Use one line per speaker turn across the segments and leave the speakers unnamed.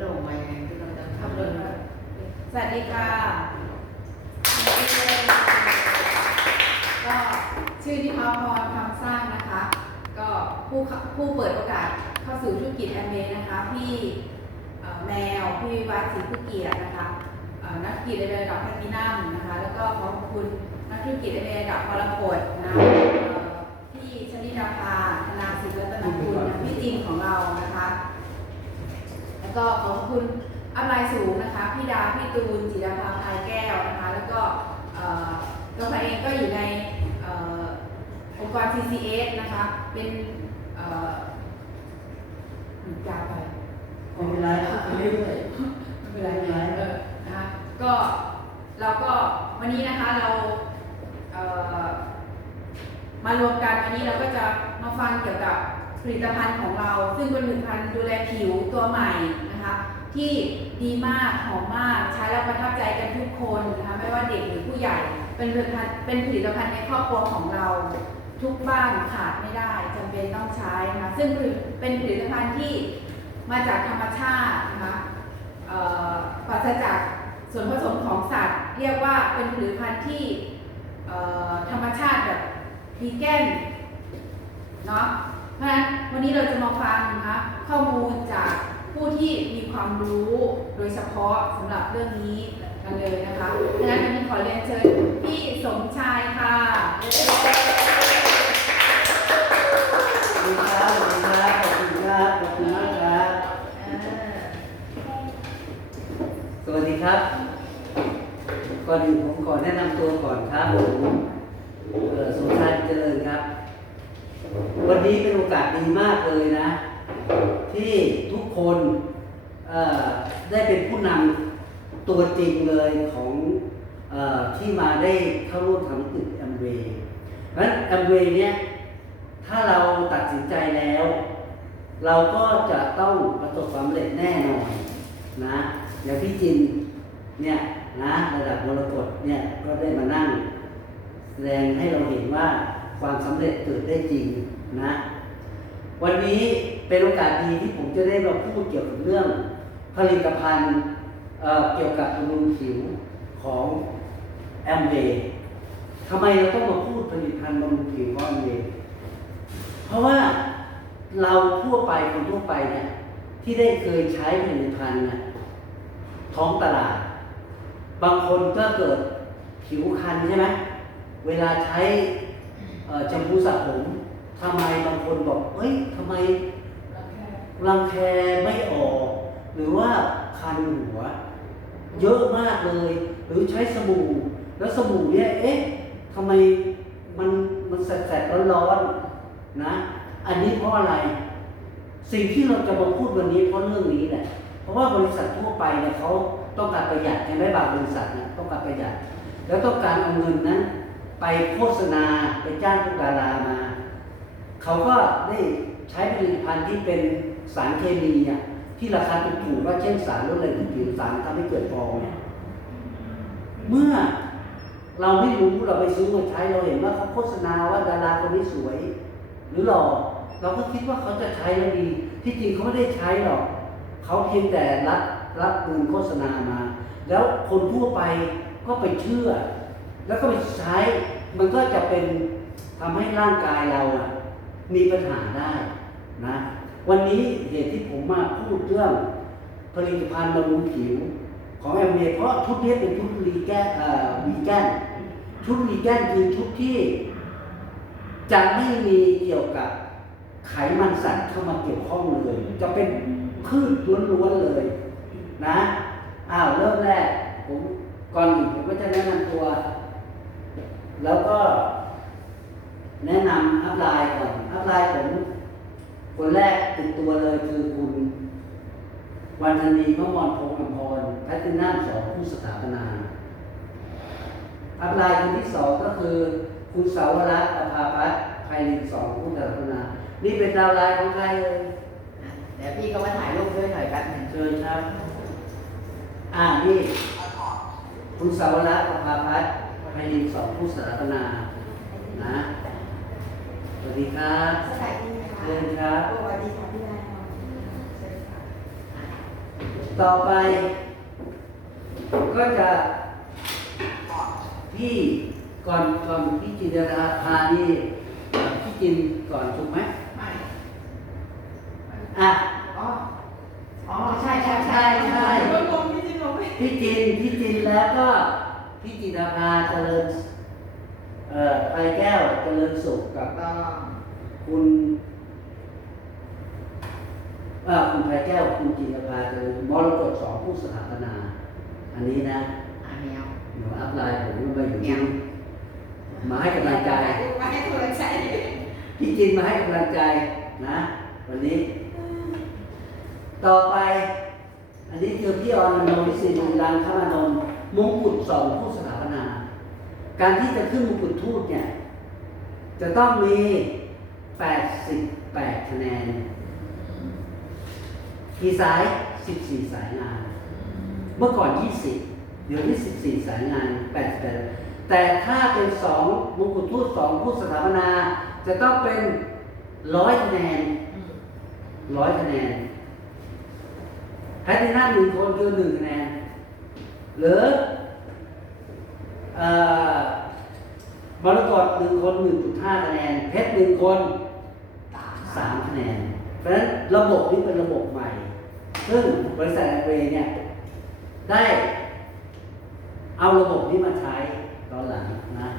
โด่งมายังไงที่เราจะทำ
ทำ
เรื่
เรื่
อ
องง
ว่า
สวัสดีค่ะ ก็ชื่อที่พาพรคำสร้างนะคะ ก็ผู้ผู้เปิดโอกาสเข้าสู่ธุรกิจแอมเบนะคะ พี่แมวพี่วิวัฒน์ศรีผู้เกียรตินะคะนักธุรกิจในระดับแพลตตินัมนะคะ แล้วก็ขอบคุณนักธุรกิจในระดับมรกตนะคะเอ่อพี่ชนิดาภาธนาสิริรัตนคุณนะพี่จิมของเรานะคะ แล้วก็ขอบคุณอัพไลน์สูงนะคะ พี่ดา พี่ ตูนจิรภาพายแก้วนะคะแล้วก็เอ่อตัวพาเองก็อยู่ในองค์กร CCS นะคะเป็นเอ่อหยุดยาวไป
ไม่เป็นไรไปเรื่อย
ไม่เป็นไร
ไม่เป็นไร
เออนะคะก็เราก็วันนี้นะคะเรามารวมกันวันนี้เราก็จะมาฟังเกี่ยวกับผลิตภัณฑ์ของเรา ซึ่งเป็นผลิตภัณฑ์ดูแลผิวตัวใหม่ ที่ดีมากหอมมากใช้แล้วประทับใจกันทุกคนนะคะไม่ว่าเด็กหรือผู้ใหญ่ เป็นผลิตภัณฑ์เป็นผลิตภัณฑ์ในครอบครัวของเรา ทุกบ้านขาดไม่ได้จำเป็นต้องใช้นะคะซึ่งเป็นผลิตภัณฑ์ที่มาจากธรรมชาตินะคะเออปราศจากส่วนผสมของสัตว์ เรียกว่าเป็นผลิตภัณฑ์ที่ธรรมชาติแบบวีแกนเนาะเพราะฉะนั้นวันนี้เราจะมาฟังนะคะข้อมูลจาก ผู้ที่มีความรู้โดยเฉพาะสำหรับเรื่องนี้กันเลยนะคะดังนั้นวันนี้ขอเรียนเชิญพี่สมชายค่ะ
สวัสดีครับสวัสดีครับขอบคุณครับขอบคุณมากครับ
อ่า
สวัสดีครับ ก่อนอื่นผมขอแนะนำตัวก่อนครับผมเอ่อสมชายเจริญครับ วันนี้เป็นโอกาสดีมากเลยนะ ที่ คนได้เป็นผู้นำตัวจริงเลยของอที่มาได้เข้าร่วมทำตึกแอมเวย์เพราะฉะนั้นแอมเวย์เนี่ยถ้าเราตัดสินใจแล้ว เราก็จะต้องประสบความสำเร็จแน่นอนนะอย่างพี่จินเนี่ยนะระดับมรกตเนี่ยก็ได้มานั่งแสดงให้เราเห็นว่าความสำเร็จเกิดได้จริงนะ วันนี้ เป็นโอกาสดีที่ผมจะได้มาพูดเกี่ยวกับเรื่องผลิตภัณฑ์เกี่ยวกับบำรุงผิวของแอมเวย์ทำไมเราต้องมาพูดผลิตภัณฑ์บำรุงผิวของแอมเวย์เพราะว่าเราทั่วไปคนทั่วไปเนี่ยที่ได้เคยใช้ผลิตภัณฑ์เนี่ยท้องตลาด บางคนก็เกิดผิวคันใช่ไหมเวลาใช้แชมพูสระผมทำไมบางคนบอกเฮ้ยทำไม รังแคไม่ออก หรือว่าคันหัว เยอะมากเลย หรือใช้สบู่ แล้วสบู่เนี่ยเอ๊ะทำไมมันมันแสบๆร้อนๆนะ อันนี้เพราะอะไร สิ่งที่เราจะมาพูดวันนี้เพราะเรื่องนี้แหละเพราะว่าบริษัททั่วไปเนี่ยเขาต้องการประหยัดใช่ไหมบางบริษัทเนี่ยต้องการประหยัด แล้วต้องการเอาเงินนั้นไปโฆษณาไปจ้างพวกดารามา เขาก็ได้ ใช้ผลิตภัณฑ์ที่เป็นสารเคมีอะที่ราคาถูกๆว่าเช่นสารลดแรงผิวสารทำให้เกิดฟองเนี่ยเมื่อเราไม่รู้เราไปซื้อมาใช้เราเห็นว่าเขาโฆษณาว่าดาราคนนี้สวย หรือหล่อเราก็คิดว่าเขาจะใช้แล้วดี ที่จริงเขาไม่ได้ใช้หรอกเขาเพียงแต่รับรับเงินโฆษณามา แล้วคนทั่วไปก็ไปเชื่อ แล้วก็ไปใช้ มันก็จะเป็นทำให้ร่างกายเราอะมีปัญหาได้ นะวันนี้เหตุที่ผมมาพูดเรื่องผลิตภัณฑ์บำรุงผิว ของแอมเวเพราะชุดนี้เป็นชุดรีแกนวีแกนชุดวีแกนคือชุดที่ จะไม่มีเกี่ยวกับไขมันสัตว์เข้ามาเกี่ยวข้องเลย จะเป็นพืชล้วนๆเลยนะอ้าวเริ่มแรกผมก่อนอื่นผมก็จะแนะนำตัว แล้วก็ แนะนำอัพไลน์ก่อนอัพไลน์ผม คนแรกติดตัวเลยคือคุณวันธนีมะมรพงษ์อภรแพทตินัมสองผู้สถาปนาอัพไลน์คนที่สองก็คือ คุณสาวรักษ์อภาพัฒน์ไพลินสองผู้สถาปนา นี่เป็นดาวไลน์ของใครเลย
เดี๋ยวพี่ก็มาถ่ายรูปด้วยหน่อยแป๊บหนึง
เชิญครับ อ่านี่คุณสาวรักษ์อภาพัฒน์ไพลินสองผู้สถาปนา นะ สวัสดีครับ
สวัสดีค่ะ
เชิญครับ
สวัสดีค่ะพี่นายค่ะเชิญค่ะ
ตต่อไปก็จะพี่ก่อนก่อนพี่จินตนาภานี่เอ่อพี่จินก่อนถูกไหม
ไม่
อะ
อ๋ออ๋อใช่ใช่ใช่
ใช่
ก็งงพี่จินงงไหม
พี่จินพี่จินแล้วก็พี่จินตนาเจริญเอ่อไปแก้วเจริญสุขกับ
ก็
คุณ เอ่อคุณไพแก้วคุณจินตภาเจริญมรกตสองผู้สถาปนา อันนี้นะ
อันเนี้ย
หนูอัพไลน์ผมมาอยู่ที่นี่มาให้กำลังใจ
มาให้กำลังใจ
พี่จินมาให้กำลังใจนะ วันนี้ ต่อไป อันนี้คือพี่ออนโนวิสิริรังคมานนท์มงกุฎสองผู้สถาปนา การที่จะขึ้นมงกุฎทูตเนี่ย จะต้องมี 88 คะแนน กี่สาย 14 สายงาน เมื่อก่อน 20 เดี๋ยวนี้ 14 สายงาน88แต่ถ้าเป็น2มงกุฎทูต2ผู้สถาปนา จะต้องเป็น100คะแนน100คะแนนแพทย์นั่นหนึ่งคนคือหนึ่งคะแนนหรือเอ่อมรกตหนึ่งคนหนึ่งจุดห้าคะแนน เพชรหนึ่งคนสามคะแนน เพราะฉะนั้นระบบนี้เป็นระบบใหม่ ซึ่งบริษัทแอร์เวย์เนี่ยได้เอาระบบนี้มาใช้ตอนหลังนะ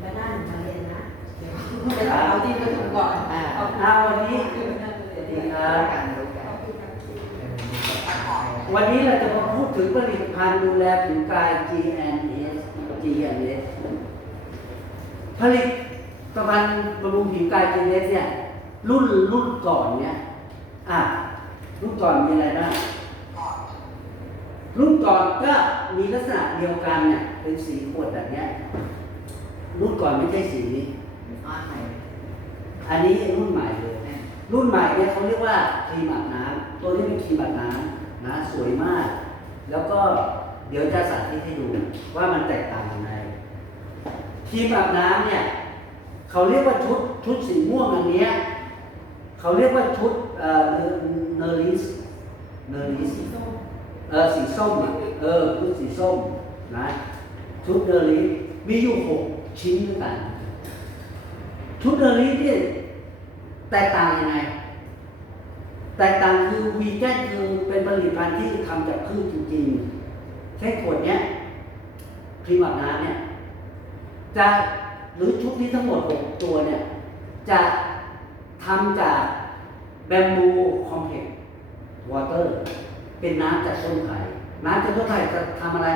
ไปนั่งมาเรียนนะเดี๋ยวไปเอาที่ประชุมก่อน
อ่า
เอา
เอาวันนี้
คือนั่งเรียน
ดีค
รู้
รับ
กันรู้กัน
วันนี้เราจะมาพูดถึงผลิตภัณฑ์ดูแลผิวกาย GNS GNS ผลิตภัณฑ์บำรุงผิวกาย GNS เนี่ย รุ่นรุ่นก่อนเนี่ยอะรุ่นก่อนมีอะไรบ้างรุ่นก่อนก็มีลักษณะเดียวกันเนี่ยเป็นสีขวดแบบเนี้ยรุ่นก่อนไม่ใช่สีนี้
อันนี้
รุ่นใหม่เลย รุ่นใหม่เนี่ยเขาเรียกว่าครีมอาบน้ำตัวนี้เป็นครีมอาบน้ำนะสวยมาก แล้วก็เดี๋ยวจะสาธิตให้ดูว่ามันแตกต่างยังไงครีมอาบน้ำเนี่ยเขาเรียกว่าชุดชุดสีม่วงอันเนี้ย เขาเรียกว่าชุดเอ่อเนอริสเนอริส
สีส้ม
เออสีส้มอะเออชุดสีส้มนะชุดเนอริสมีอยู่หกชิ้นด้วยกัน ชุดเนอริสเนี่ยแตกต่างยังไงแตกต่างคือวีแกนคือเป็นผลิตภัณฑ์ที่ทำจากพืชจริงๆเช่นขวดเนี้ยครีมอาบน้ำเนี่ยจะหรือชุดนี้ทั้งหมดหกตัวเนี่ย จะ ทำจากแบมบูคอมเพล็กซ์วอเตอร์เป็นน้ำจากต้นไผ่น้ำจากต้นไผ่จะทำอะไร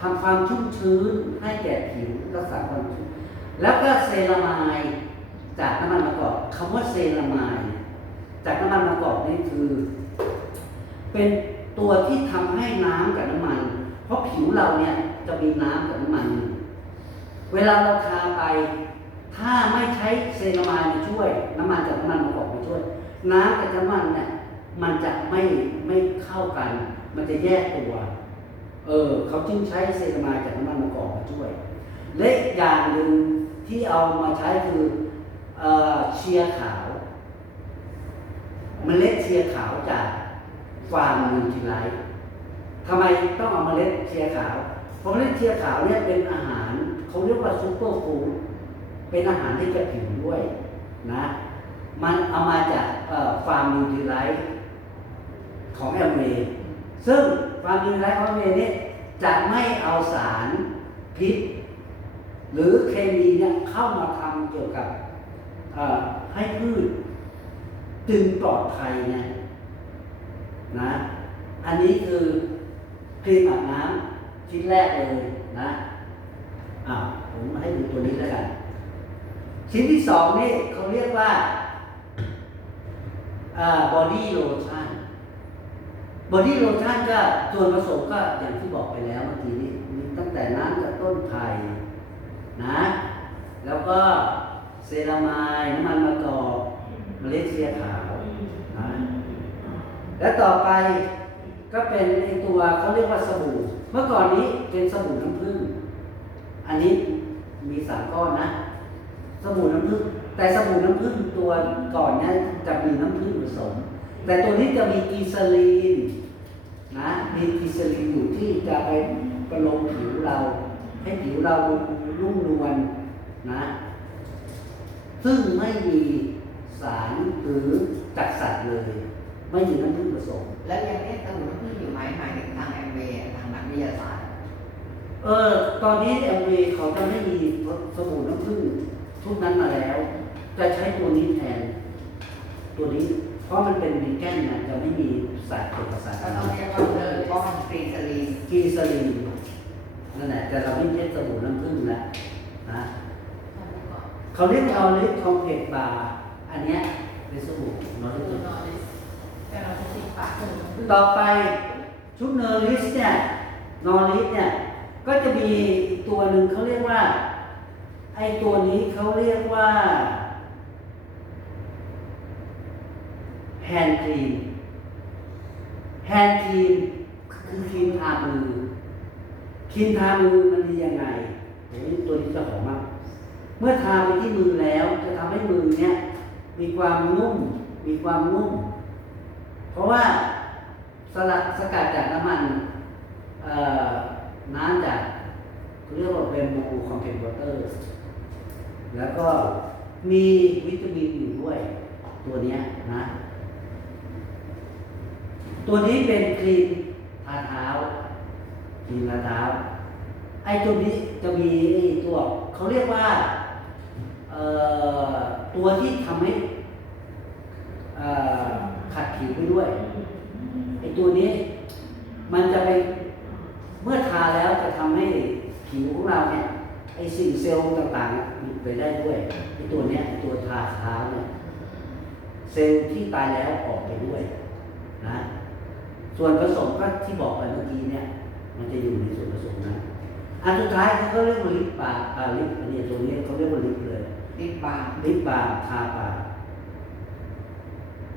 ทำความชุ่มชื้นให้แก่ผิวรักษาความชุ่มแล้วก็เซรามายจากน้ำมันมะกอกคำว่าเซรามายจากน้ำมันมะกอกนี่คือ เป็นตัวที่ทำให้น้ำกับน้ำมัน เพราะผิวเราเนี่ยจะมีน้ำกับน้ำมัน เวลาเราทาไป ถ้าไม่ใช้เซรามายช่วย น้ำมันจากน้ำมันมะกอกมาช่วย น้ำกับน้ำมันเนี่ยมันจะไม่ไม่เข้ากัน มันจะแยกตัว เออเขาจึงใช้เซรามายจากน้ำมันมะกอกมาช่วยและอีกอย่างหนึ่งที่เอามาใช้คือเออเชียขาวเมล็ดเชียขาวจากฟาร์มนิวทรีไลท์ทำไมต้องเอาเมล็ดเชียขาว เพราะเมล็ดเชียขาวเนี่ยเป็นอาหารเขาเรียกว่าซูเปอร์ฟู้ด เป็นอาหารให้กับผิวด้วยนะมันเอามาจากฟาร์มนิวทรีไลท์ของแอมเวย์ซึ่งฟาร์มนิวทรีไลท์ของแอมเวย์เนี่ยจะไม่เอาสารพิษ หรือเคมีเนี่ยเข้ามาทำเกี่ยวกับให้พืชจึงปลอดภัยไงนะ อันนี้คือครีมอาบน้ำชิ้นแรกเลยนะอ้าวผมให้ดูตัวนี้แล้วกัน ชิ้นที่สองนี่เขาเรียกว่าบอดี้โลชั่นบอดี้โลชั่นก็ส่วนผสมก็อย่างที่บอกไปแล้วเมื่อกี้นี้มีตั้งแต่น้ำจากต้นไผ่นะ แล้วก็เซรามายน้ำมันมะกอกเมล็ดเซียขาวนะและต่อไปก็เป็นไอตัวเขาเรียกว่าสบู่ เมื่อก่อนนี้เป็นสบู่น้ำผึ้งอันนี้มีสามก้อนนะ สบู่น้ำผึ้งแต่สบู่น้ำผึ้งตัวก่อนเนี้ยจะมีน้ำผึ้งผสม แต่ตัวนี้จะมีกีซาลีนนะมีกิสลินอยู่ที่จะไปประโลมผิวเรา ให้ผิวเรานุ่มนวลนะ ซึ่งไม่มีสารหรือจัดสัตว์เลย ไม่มีน้ำผึ้งผสม
แล้วยังเรียกสมุนไพรอยู่ไหมหมายถึงทางแอมเวย์ทางนักวิทยาศาสตร์
เออ ตอนนี้เอ็มวีเขาจะไม่มีสบู่น้ำผึ้ง ทุกนั้นมาแล้ว จะใช้ตัวนี้แทน ตัวนี้ เพราะมันเป็นวีแกนนะจะไม่มีสารเกี่ยวกับสาร
ก็ต้องเรียกว่าเลยเพราะมันกรีนสลีน
กีซาลีนนั่นแหละแต่เราไม่ใช้สบู่น้ำผึ้งแล้วนะเขาเรียกเอาเรียกคอมเพล็กซ์บาร์อันเนี้ยเป็นสบู่นอริส
แต่เราจะติดปากสมุนไพร
ต่อไปชุดเนอริสเนี่ยนอริสเนี่ยก็จะมีอีกตัวหนึ่งเขาเรียกว่า ไอ้ตัวนี้เขาเรียกว่าแฮนด์ครีมแฮนด์ครีมคือครีมทามือครีมทามือมันดียังไงโอ้ยตัวนี้จะหอมมากเมื่อทาไปที่มือแล้วจะทำให้มือเนี่ยมีความนุ่ม มีความนุ่ม เพราะว่าสลัดสกัดจากน้ำมันน้ำจากเรียกว่าเป็นบูคอมเพนวอเตอร์ แล้วก็มีวิตามินอยู่ด้วย ตัวนี้นะ ตัวนี้เป็นครีมทาเท้าครีมทาเท้า ไอ้ตัวนี้จะมีไอ้ตัวเขาเรียกว่าตัวที่ทำให้ขัดผิวไปด้วยไอ้ตัวนี้ มันจะไปเมื่อทาแล้วจะทำให้ผิวของเราเนี่ยไอ้สิ่งเซลล์ต่างๆ หลุดไปได้ด้วยไอ้ตัวเนี้ยไอ้ตัวทาเท้าเนี่ยเซลล์ที่ตายแล้วออกไปด้วยนะส่วนผสมก็ที่บอกไปเมื่อกี้เนี่ย มันจะอยู่ในส่วนผสมนั้นอันสุดท้ายเขาก็เรียกว่าลิปบาล์มอ่าลิปอันนี้ตัวนี้เขาเรียกว่าลิปเลย
ลิปบาล์ม
ลิปบาล์มทาปาก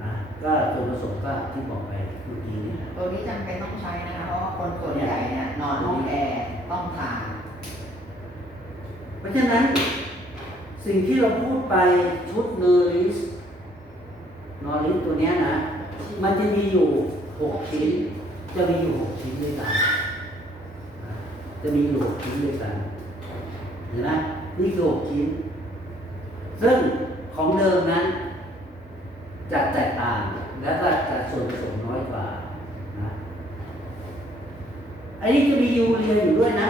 นะก็ส่วนผสมก็ที่บอกไปเมื่อกี้เนี่ย
ตัวนี้จำเป็นต้องใช้นะคะเพราะว่าคนส่วนใหญ่เนี่ยนอนห้องแอร์ต้องทา
เพราะฉะนั้น สิ่งที่เราพูดไปชุดเนอริสนอริสตัวนี้นะ มันจะมีอยู่หกชิ้น จะมีอยู่หกชิ้นด้วยกันจะมีอยู่หกชิ้นด้วยกันเห็นไหมนี่คือหกชิ้น ซึ่งของเดิมนั้นจะแตกต่างแล้วก็จะส่วนผสมน้อยกว่านะอันนี้จะมียูเรียอยู่ด้วยนะ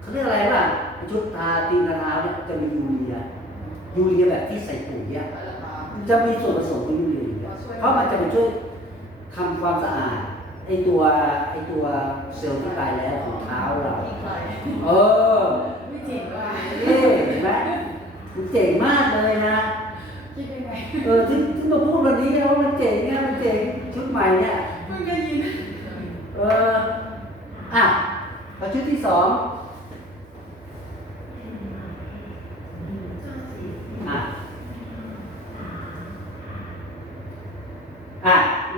เขาเรียกอะไรบ้าชุดทาตีนทาเท้าเนี่ยจะมียูเรีย ยูเรียแบบที่ใส่ปุ๋ยอะจะมีส่วนผสมของยูเรียอยู่แล้วเพราะมันจะไปช่วยทำความสะอาดไอตัวไอตัวเซลล์ที่ตายแล้วของเท้าเรา เออ
ไม่จริงว่า
นี่เห็นไหมมันเจ๋งมากเลยนะ
คิดยังไง
เออที่ที่มาพูดวันนี้นะว่ามันเจ๋งเนี่ยมันเจ๋งชุดใหม่เนี่ย
เพิ่งได้ยิน
เอออะแล้วชุดที่สองอะ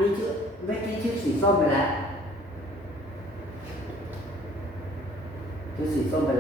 กี้ชื่อเมื่อกี้ชื่อสีส้มไปแล้วชื่อสีส้มไปแล้ว